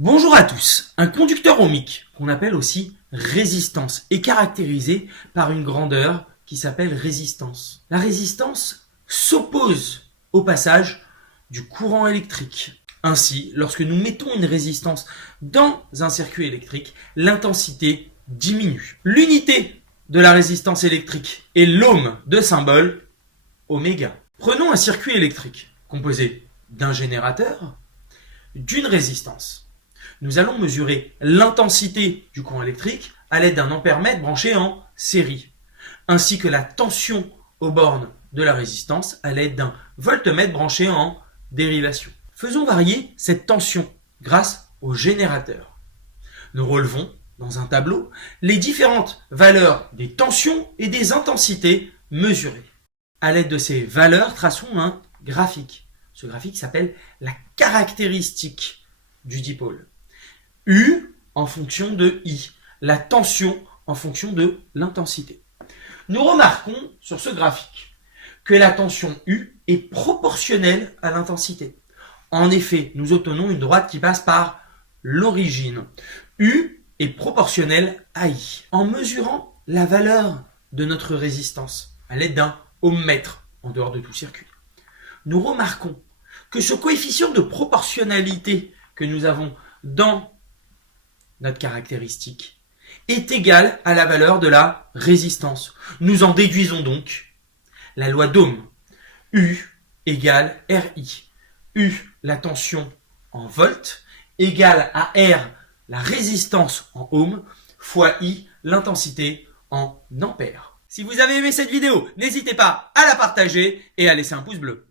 Bonjour à tous. Un conducteur ohmique, qu'on appelle aussi résistance, est caractérisé par une grandeur qui s'appelle résistance. La résistance s'oppose au passage du courant électrique. Ainsi, lorsque nous mettons une résistance dans un circuit électrique, l'intensité diminue. L'unité de la résistance électrique est l'ohm de symbole oméga. Prenons un circuit électrique composé d'un générateur, d'une résistance. Nous allons mesurer l'intensité du courant électrique à l'aide d'un ampèremètre branché en série, ainsi que la tension aux bornes de la résistance à l'aide d'un voltmètre branché en dérivation. Faisons varier cette tension grâce au générateur. Nous relevons dans un tableau les différentes valeurs des tensions et des intensités mesurées. À l'aide de ces valeurs, traçons un graphique. Ce graphique s'appelle la caractéristique du dipôle. U en fonction de I, la tension en fonction de l'intensité. Nous remarquons sur ce graphique que la tension U est proportionnelle à l'intensité. En effet, nous obtenons une droite qui passe par l'origine. U est proportionnelle à I. En mesurant la valeur de notre résistance à l'aide d'un ohmmètre en dehors de tout circuit, nous remarquons que ce coefficient de proportionnalité que nous avons dans notre caractéristique est égal à la valeur de la résistance. Nous en déduisons donc la loi d'Ohm. U égale RI. U, la tension en volts, égale à R, la résistance en ohm, fois I, l'intensité en ampères. Si vous avez aimé cette vidéo, n'hésitez pas à la partager et à laisser un pouce bleu.